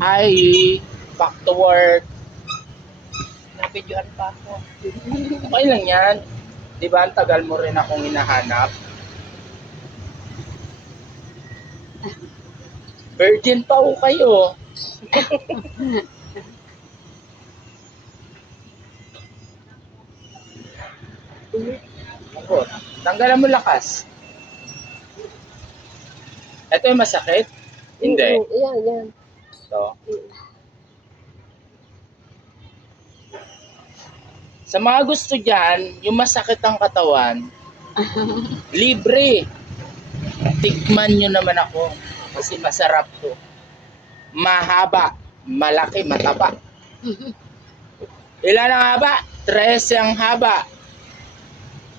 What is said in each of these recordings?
Hi, back to work. Nabidyohan pa ako. Okay lang yan. Di ba ang tagal mo rin akong hinahanap? Virgin pa ho kayo. Ako, tanggalan mo lakas. Ito yung masakit? Hindi. Yan. So, sa mga gusto dyan, yung masakit ang katawan, libre. Tikman nyo naman ako. Kasi masarap to. Mahaba, malaki, mataba. Ilan ang haba? 13 ang haba.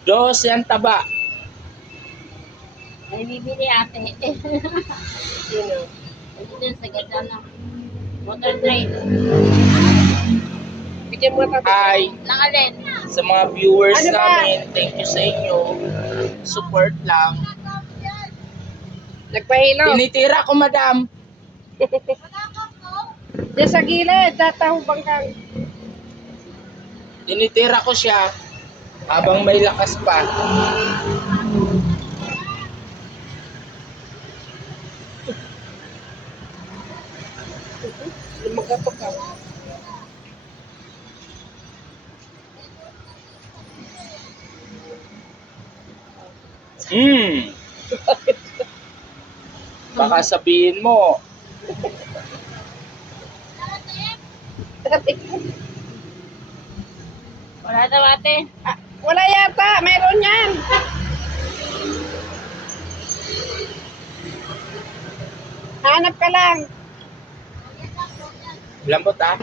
12 ang taba. May bibili ate. Sino? Ayun sa ganda na. Motor train. Bigyan mo tabi. Hi, Lang alin. sa mga viewers Ano ba? namin, thank you sa inyo. Support lang. Nagpahilaw. Tinitira ko, madam. Diyan sa gilid, tatahubang ka. Tinitira ko siya habang may lakas pa. Lumagatok ka. Hmm. Baka sabihin mo, Wala daw ate. Ah, wala yata, meron yan. Hanap ka lang. lambot ah.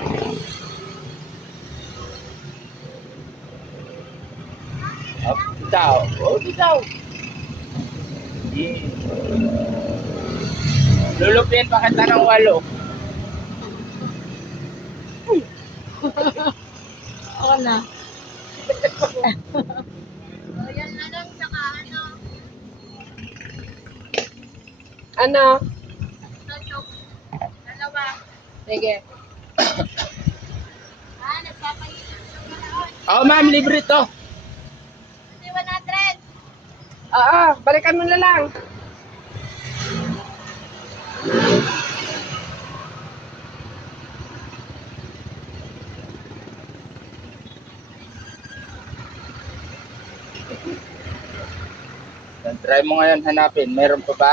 Oh, daw. Oh, daw. Hmm. Lulupin pa kita ng 8. Oo na. O yan na lang saka ano. Ano? Tatok. Dalawa. Sige. Nagpapahilan ng malaon. Oh, ma'am, libre to. Kasi 100. Oo, balikan mo na lang. Try mo ngayon hanapin. Meron pa ba?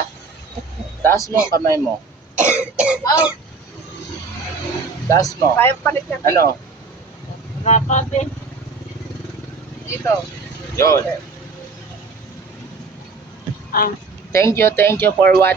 Taas mo ang kamay mo. Oh, Taas mo. Kaya palit niya. Ano? wala pa be. Dito. Yun. Ah. Thank you for watching.